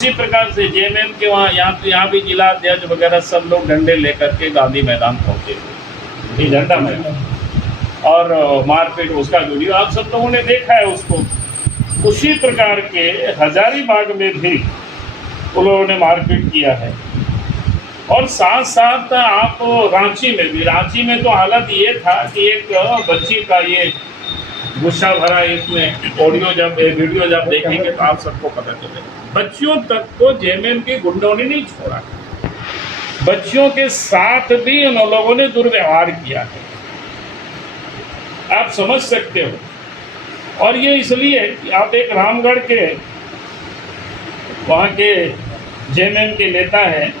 इसी प्रकार से जेएमएम के वहाँ यहाँ भी जिला अध्यक्ष वगैरह सब लोग डंडे लेकर के गांधी मैदान पहुंचे हुए, ये झंडा मैदान, और मारपीट, उसका वीडियो आप सब लोगों ने देखा है उसको। उसी प्रकार के हजारीबाग में भी उन लोगों ने मारपीट किया है। और साथ साथ आप रांची में तो हालत ये था कि एक बच्ची का ये गुस्सा भरा इसमें वीडियो जब देखेंगे तो आप सबको पता चलेगा। बच्चियों तक को जेएमएम के गुंडों ने नहीं छोड़ा, बच्चियों के साथ भी उन लोगों ने दुर्व्यवहार किया है, आप समझ सकते हो। और ये इसलिए कि आप एक रामगढ़ के वहाँ के जेएमएम के नेता हैं,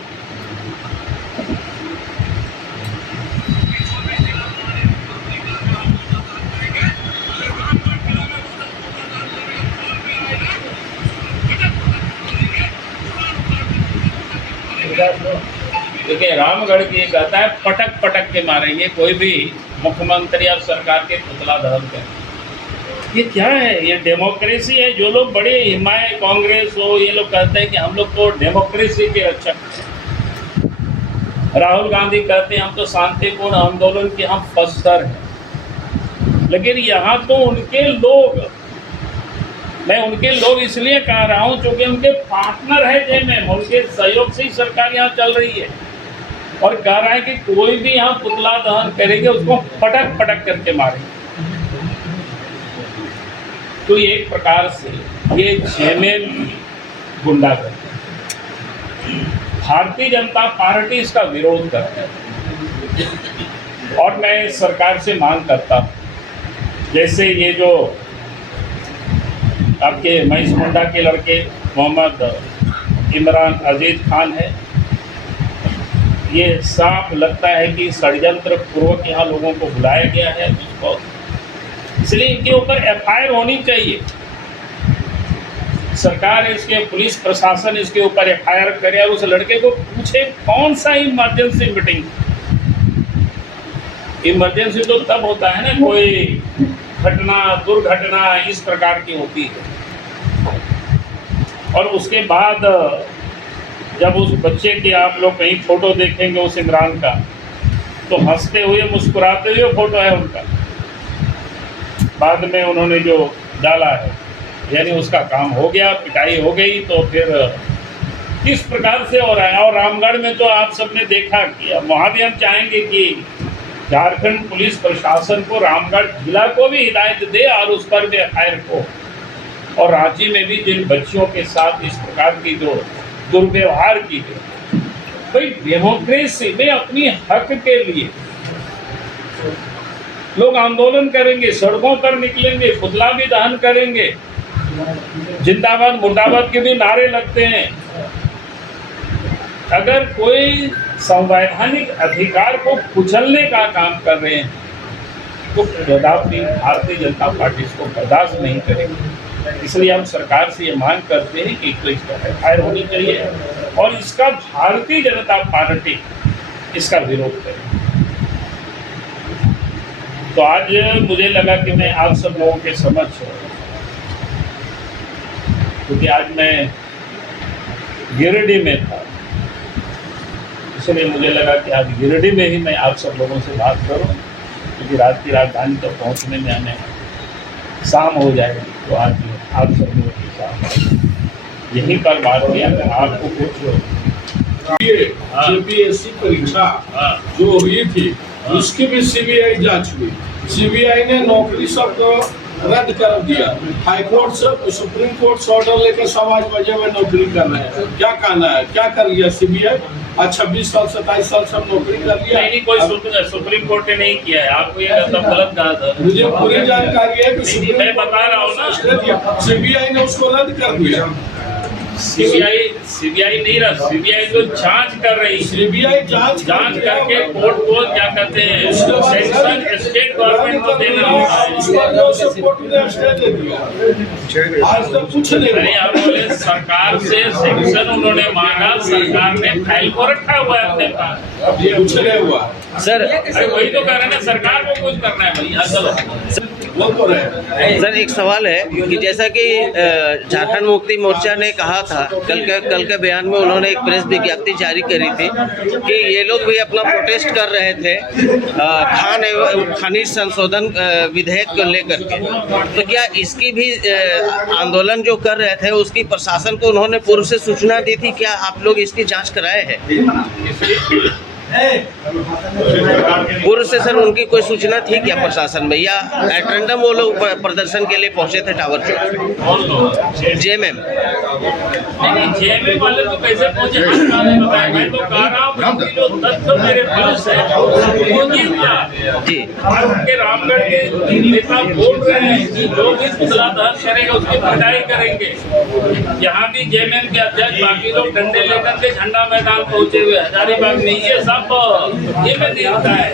देखिए रामगढ़ की कहता है पटक पटक के मारेंगे कोई भी मुख्यमंत्री और सरकार के पुतला दहन कर। ये क्या है? ये डेमोक्रेसी है? जो लोग बड़े हिमायत कांग्रेस हो, ये लोग कहते हैं कि हम लोग तो डेमोक्रेसी के रक्षक हैं। राहुल गांधी कहते हैं हम तो शांतिपूर्ण आंदोलन के हम फस्टर हैं। लेकिन यहाँ तो उनके लोग, मैं उनके लोग इसलिए कह रहा हूँ क्योंकि उनके पार्टनर है जेएमएम, उनके सहयोग से ही सरकार यहाँ चल रही है। और कह रहा है कि कोई भी यहाँ पुतला दहन करेंगे उसको पटक पटक करके मारेंगे। तो एक प्रकार से ये जेएमएम गुंडा करते हैं, भारतीय जनता पार्टी इसका विरोध करते हैं। और मैं सरकार से मांग करता हूँ, जैसे ये जो आपके महेश मुंडा के लड़के मोहम्मद इमरान अजीज खान है, ये साफ लगता है कि षड्यंत्र पूर्वक यहाँ लोगों को बुलाया गया है उसको, इसलिए इनके ऊपर एफआईआर होनी चाहिए। सरकार इसके, पुलिस प्रशासन इसके ऊपर एफआईआर करे और उस लड़के को पूछे कौन सा इमरजेंसी मीटिंग। इमरजेंसी तो तब होता है ना कोई घटना, दुर्घटना इस प्रकार की होती है। और उसके बाद जब उस बच्चे के आप लोग कहीं फोटो देखेंगे उस इमरान का, तो हंसते हुए मुस्कुराते हुए फोटो है उनका। बाद में उन्होंने जो डाला है, यानी उसका काम हो गया, पिटाई हो गई, तो फिर किस प्रकार से हो रहा है। और रामगढ़ में तो आप सबने देखा कि वहाँ भी हम चाहेंगे कि झारखंड पुलिस प्रशासन को रामगढ़ जिला को भी हिदायत दे और उस पर भी एफआईआर को। और रांची में भी जिन बच्चियों के साथ इस प्रकार की जो दुर्व्यवहार की गई, भाई डेमोक्रेसी में अपनी हक के लिए लोग आंदोलन करेंगे, सड़कों पर निकलेंगे, पुतला भी दहन करेंगे, जिंदाबाद मुर्दाबाद के भी नारे लगते हैं। अगर कोई संवैधानिक अधिकार को कुचलने का काम कर रहे हैं तो कदापि भारतीय जनता पार्टी इसको बर्दाश्त नहीं करेगी। इसलिए हम सरकार से ये मांग करते हैं कि तो इसका एफआईआर होनी चाहिए और इसका भारतीय जनता पार्टी इसका विरोध करे। तो आज मुझे लगा कि मैं आप सब लोगों के समक्ष, क्योंकि आज मैं गिरिडीह में था, इसलिए मुझे लगा कि आज गिरिडीह में ही मैं आप सब लोगों से बात करूं, क्योंकि रात की राजधानी तक पहुंचने में हमें शाम हो जाएगी। तो आज आप सब लोगों के साथ यहीं पर बात किया। आपको कुछ यूपीएससी परीक्षा जो हुई थी उसकी भी सीबीआई जांच हुई। सीबीआई ने नौकरी सब रद्द कर दिया। हाईकोर्ट से सुप्रीम कोर्ट से ऑर्डर लेकर 5 बजे में नौकरी कर रहे हैं। क्या कहना है, क्या कर लिया सीबीआई? आज 26 साल 27 साल सब नौकरी कर लिया। नहीं, कोई सुप्रीम कोर्ट ने नहीं किया है। आपको ये गलत कहा था। मुझे पूरी जानकारी है कि मैं बता रहा हूँ ना, सीबीआई ने उसको रद्द कर दिया। सीबीआई नहीं रहा, सीबीआई जो जांच कर रही, सीबीआई जांच करके कोर्ट को क्या कहते हैं, सेंक्शन स्टेट गवर्नमेंट को देना होगा। कोर्ट ने स्टे दे दिया। आज तक कुछ नहीं। आप बोले सरकार से सेंक्शन उन्होंने मांगा, सरकार ने फाइल को रखा हुआ है अपने पास, अब ये कुछ नहीं हुआ सर। वही तो कह रहे हैं ना, सरकार को कुछ करना है भैया। चलो बोल तो रहे हैं। सर एक सवाल है कि जैसा कि झारखंड मुक्ति मोर्चा ने कहा था, कल के बयान में उन्होंने एक प्रेस विज्ञप्ति जारी करी थी कि ये लोग भी अपना प्रोटेस्ट कर रहे थे खान एवं खनिज संशोधन विधेयक को लेकर के। तो क्या इसकी भी आंदोलन जो कर रहे थे उसकी प्रशासन को उन्होंने पूर्व से सूचना दी थी? क्या आप लोग इसकी जांच कराए हैं? पूर्व से सर उनकी कोई सूचना थी क्या प्रशासन में, या एट रैंडम वो लोग प्रदर्शन के लिए पहुंचे थे टावर चौक? जेएमएम नहीं, जेएमएम वाले तो कैसे पहुंचे मैं तो कह रहा हूँ कि जो तथ्य मेरे पास है वो नहीं दिया जी। और उनके रामगढ़ के नेता बोल रहे हैं कि जो भी मुसलाधार करेगा उसकी पिटाई करेंगे। यहाँ भी जेएमएम के अध्यक्ष बाकी लोग डंडे लेकर के झंडा मैदान पहुंचे हुए हजारीबाग में, ये सब ये में देखता है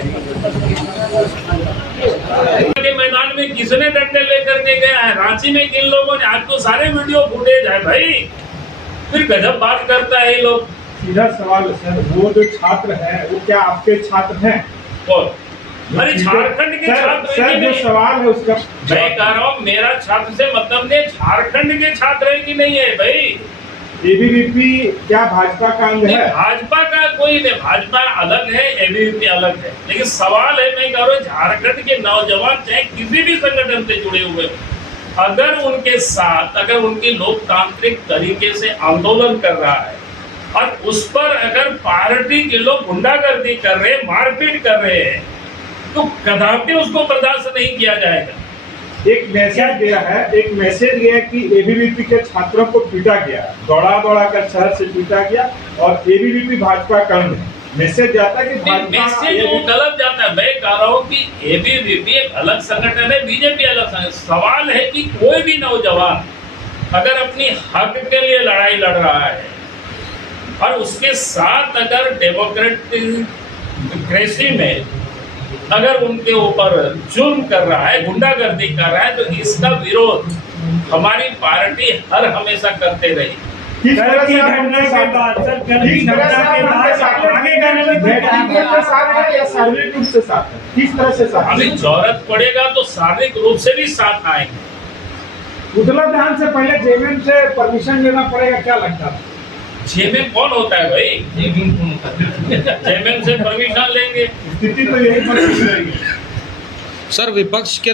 के मैदान में किसने डंडे लेकर के गया है? रांची में किन लोगों ने? आज तो सारे वीडियो फुटेज है भाई, फिर गजब बात करता है ये लोग। सीधा सवाल है सर, वो जो छात्र हैं वो क्या आपके छात्र हैं? और अरे झारखंड के छात्र सर जो सवाल है उसका मैं कह रहा हूँ मेरा छात्र से मतलब नहीं, झारखंड के छात्र है कि नहीं है भाई? एबीवीपी क्या भाजपा का अंग है? भाजपा का कोई नहीं, भाजपा अलग है, एबीवीपी अलग है। लेकिन सवाल है, मैं कह रहा हूँ झारखंड के नौजवान चाहे किसी भी संगठन से जुड़े हुए, अगर उनके साथ अगर उनकी लोकतांत्रिक तरीके से आंदोलन कर रहा है और उस पर अगर पार्टी के लोग गुंडागर्दी कर रहे हैं, मारपीट कर रहे हैं, तो कदापि उसको बर्दाश्त नहीं किया जाएगा। एक मैसेज गया कि एबीवीपी के छात्रों को पीटा गया, दौड़ा कर शहर से पीटा गया और एबीवीपी भाजपा का अंग है। मैसेज जाता है कि मैसेज वो गलत जाता है। मैं कह रहा हूँ कि एबीवीपी एक अलग संगठन है, बीजेपी अलग संगठन। सवाल है कि कोई भी नौजवान अगर अपनी हक के लिए लड़ाई लड़ रहा है और उसके साथ अगर डेमोक्रेसी में अगर उनके ऊपर जुल्म कर रहा है, गुंडागर्दी कर रहा है, तो इसका विरोध हमारी पार्टी हर हमेशा करते रही। किस तरह से घटना के बाद सर, शारीरिक रूप से साथ है, किस तरह से साथ? अभी जरूरत पड़ेगा तो शारीरिक रूप से भी साथ आएंगे। उदला दहन से पहले जेएमएम से परमिशन लेना पड़ेगा, क्या लगता है? जेएमएम कौन होता है भाई? जेएमएम से परमिशन लेंगे? स्थिति तो यही पर रहेगी सर विपक्ष के